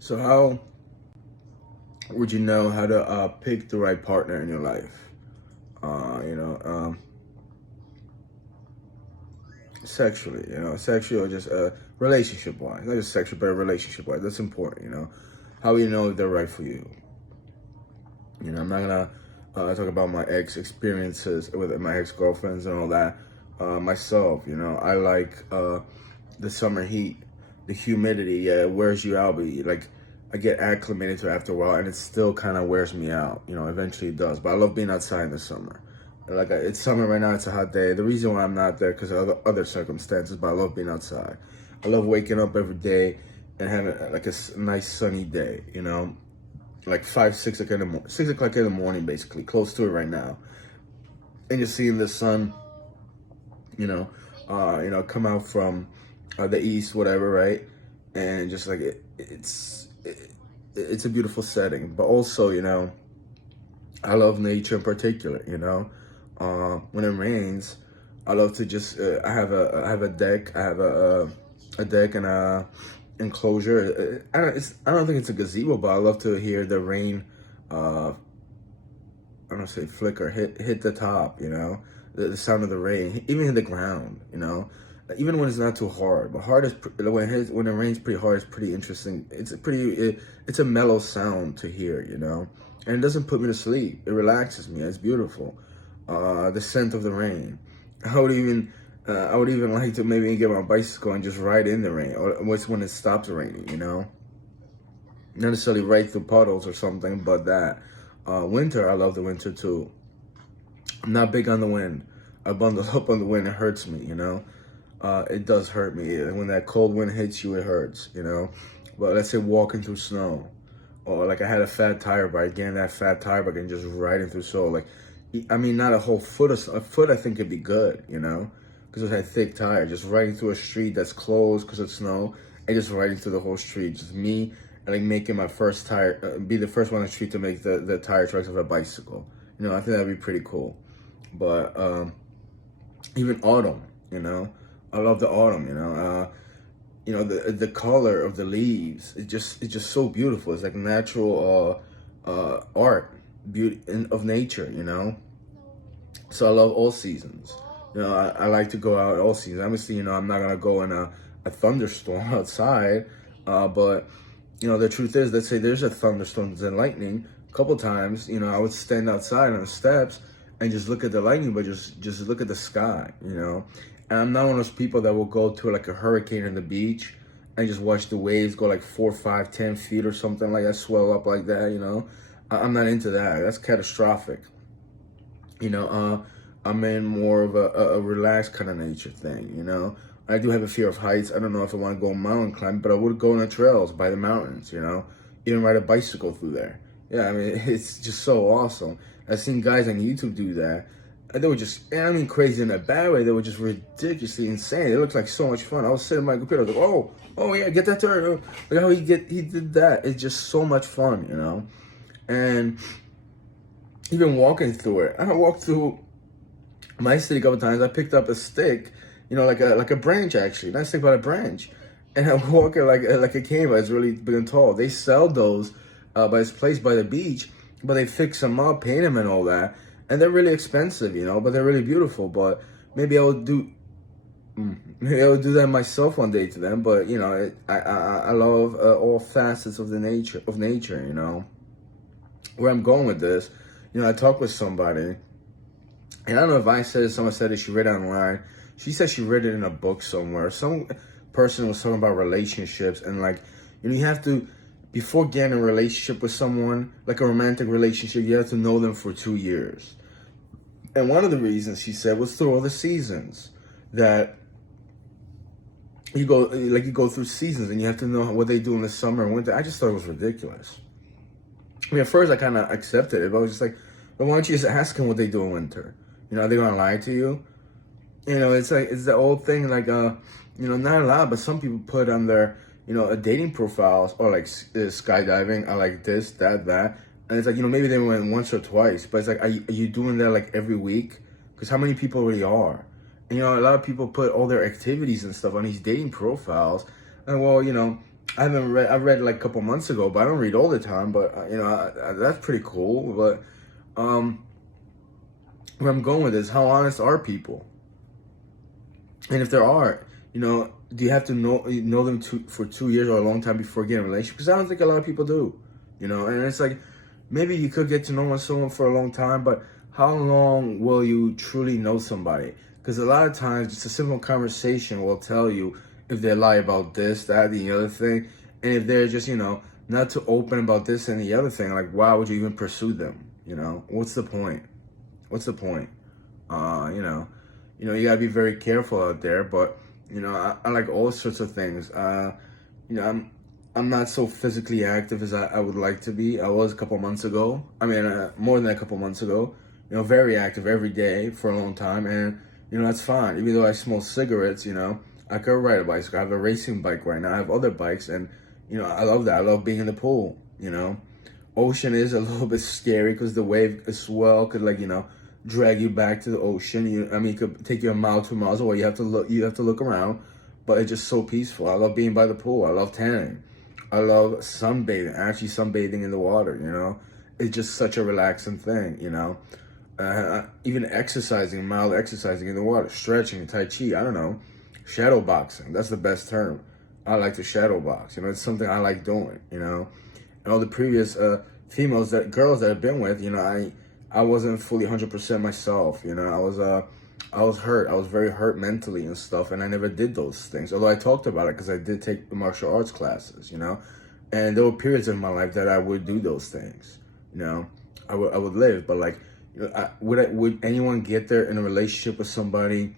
So how would you know how to pick the right partner in your life? Uh, you know, um, Sexually, sexually or just relationship wise, not just sexual, but relationship wise. That's important. How do you know if they're right for you? I'm not gonna talk about my ex experiences with my ex girlfriends and all that. Myself, I like the summer heat, the humidity. Yeah, it wears you out, but like I get acclimated to it after a while, and it still kind of wears me out. Eventually it does. But I love being outside in the summer. It's summer right now. It's a hot day. The reason why I'm not there because of other circumstances, but I love being outside. I love waking up every day and having like nice sunny day. Like 5, 6 o'clock in the 6 o'clock in the morning, basically close to it right now, and you're seeing the sun, you know, come out from the east, whatever, right? And just like it's a beautiful setting. But also, I love nature in particular. When it rains, I love to just I have a deck. I have a deck and a enclosure. I don't think it's a gazebo, but I love to hear the rain. I don't say flicker, hit the top. The sound of the rain, even hit the ground. Even when it's not too hard. But hard is when it rains pretty hard. It's pretty interesting. It's a mellow sound to hear. And it doesn't put me to sleep. It relaxes me. It's beautiful. The scent of the rain. I would even like to maybe get my bicycle and just ride in the rain, or what's when it stops raining. Not necessarily right through puddles or something, but that. Winter, I love the winter too. I'm not big on the wind. I bundle up on the wind. It hurts me. It does hurt me. When that cold wind hits you, it hurts. But let's say walking through snow, or like I had a fat tire bike, getting that fat tire bike and just riding through snow. Like, I mean, not a whole foot a foot. I think could be good. Because it had thick tire. Just riding through a street that's closed because of snow, and just riding through the whole street. Just me and like making my first tire, be the first one on the street to make the tire tracks of a bicycle. I think that'd be pretty cool. But even autumn, I love the autumn. The color of the leaves. It's just so beautiful. It's like natural art, beauty of nature. So I love all seasons. I like to go out all seasons. Obviously, I'm not gonna go in a thunderstorm outside, but the truth is, let's say there's a thunderstorm and lightning. A couple times, I would stand outside on the steps and just look at the lightning, but just look at the sky. And I'm not one of those people that will go to like a hurricane on the beach and just watch the waves go like 4, 5, 10 feet or something like that, swell up like that. I'm not into that. That's catastrophic. I'm in more of a relaxed kind of nature thing. I do have a fear of heights. I don't know if I want to go mountain climbing, but I would go on the trails by the mountains. Even ride a bicycle through there. Yeah, I mean, it's just so awesome. I've seen guys on YouTube do that. And they were just, and I mean crazy in a bad way. They were just ridiculously insane. It looked like so much fun. I was sitting on my computer, I was like, oh yeah, get that turn. Look how he did that. It's just so much fun. And even walking through it. I walked through my city a couple times. I picked up a stick, like a branch actually, not a stick but a branch, and I'm walking like a cane, but it's really big and tall. They sell those by this place by the beach, but they fix them up, paint them, and all that, and they're really expensive, but they're really beautiful. But maybe maybe I would do that myself one day to them. But I love all facets of nature. Where I'm going with this, I talked with somebody. And I don't know if I said it, someone said it, she read it online. She said she read it in a book somewhere. Some person was talking about relationships and like, you have to, before getting a relationship with someone, like a romantic relationship, you have to know them for 2 years. And one of the reasons she said was through all the seasons that you go through seasons and you have to know what they do in the summer and winter. I just thought it was ridiculous. I mean, at first I kind of accepted it, but I was just like, well, why don't you just ask them what they do in winter? Are they gonna lie to you? It's like it's the old thing, like not a lot, but some people put on their a dating profiles or like skydiving. I like this, that, and it's like maybe they went once or twice, but it's like are you doing that like every week? Because how many people really are? And a lot of people put all their activities and stuff on these dating profiles, and well, I read like a couple months ago, but I don't read all the time. But that's pretty cool. But where I'm going with is, how honest are people? And if there are, do you have to know them for 2 years or a long time before getting a relationship? Because I don't think a lot of people do. And it's like, maybe you could get to know someone for a long time, but how long will you truly know somebody? Because a lot of times, just a simple conversation will tell you if they lie about this, that, the other thing. And if they're just, not too open about this and the other thing, like, why would you even pursue them? What's the point? What's the point? You gotta be very careful out there, but, I like all sorts of things. I'm not so physically active as I would like to be. I was a couple months ago. I mean, more than a couple months ago. Very active every day for a long time, and that's fine. Even though I smoke cigarettes, I could ride a bicycle. I have a racing bike right now. I have other bikes, and I love that. I love being in the pool. Ocean is a little bit scary because the wave, the swell could drag you back to the ocean. It could take you a mile, 2 miles away. You have to look around, but it's just so peaceful. I love being by the pool. I love tanning. I love sunbathing. Actually, sunbathing in the water. It's just such a relaxing thing. Even exercising, mild exercising in the water, stretching, tai chi. I don't know, shadow boxing. That's the best term. I like to shadow box. It's something I like doing. And all the previous girls that I've been with, I wasn't fully 100% myself. I was hurt. I was very hurt mentally and stuff, and I never did those things. Although I talked about it because I did take martial arts classes, and there were periods in my life that I would do those things. I would live, but like, would anyone get there in a relationship with somebody?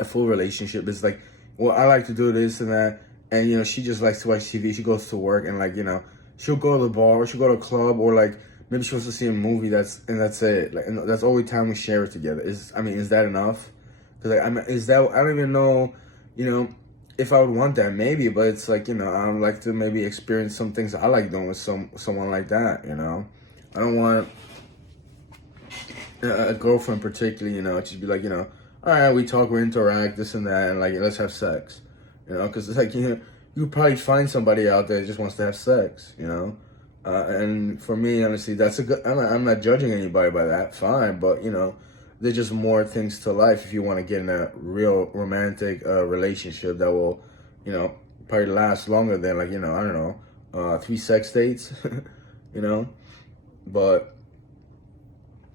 A full relationship is like, well, I like to do this and that, and she just likes to watch TV. She goes to work, and like, she'll go to the bar, or she'll go to a club, or like, maybe she wants to see a movie. That's it. Like, and that's all the time we share it together. Is that enough? Because I don't even know, if I would want that. Maybe, but it's like, I would like to maybe experience some things I like doing with someone like that. I don't want a girlfriend particularly. Just be like, all right, we talk, we interact, this and that, and like, let's have sex. Because it's like, you could probably find somebody out there that just wants to have sex. And for me, honestly, that's a good. I'm not judging anybody by that. Fine, but there's just more things to life if you want to get in a real romantic relationship that will, probably last longer than like I don't know, 3 sex dates, But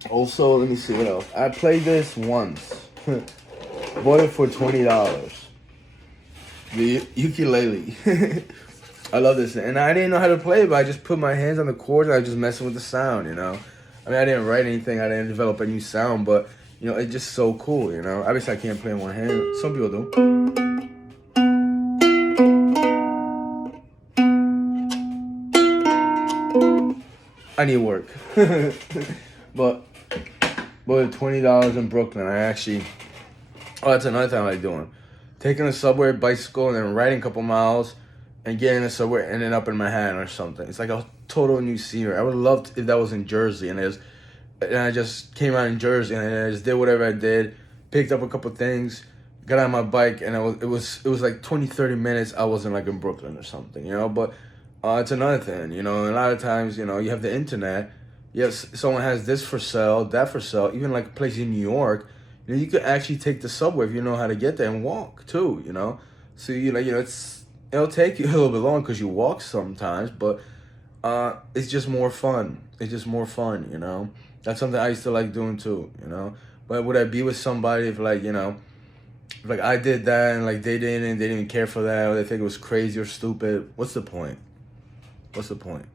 also, let me see what else. I played this once. Bought it for $20. The ukulele. I love this, and I didn't know how to play it, but I just put my hands on the chords and I was just messing with the sound, I didn't write anything, I didn't develop a new sound, but, it's just so cool, Obviously, I can't play in one hand. Some people do. I need work. But $20 in Brooklyn, that's another thing I like doing. Taking a subway, bicycle, and then riding a couple miles, and getting a subway, and ending up in Manhattan or something. It's like a total new scenery. I would love if that was in Jersey, and I just came out in Jersey, and I just did whatever I did, picked up a couple things, got on my bike, and it was like 20, 30 minutes. I wasn't like in Brooklyn or something, But it's another thing, and a lot of times, you have the internet. Yes, someone has this for sale, that for sale. Even like a place in New York, you could actually take the subway if you know how to get there and walk too, So it'll take you a little bit long because you walk sometimes, but it's just more fun. It's just more fun, That's something I used to like doing too, But would I be with somebody if like, if like I did that and like they didn't even care for that, or they think it was crazy or stupid? What's the point? What's the point?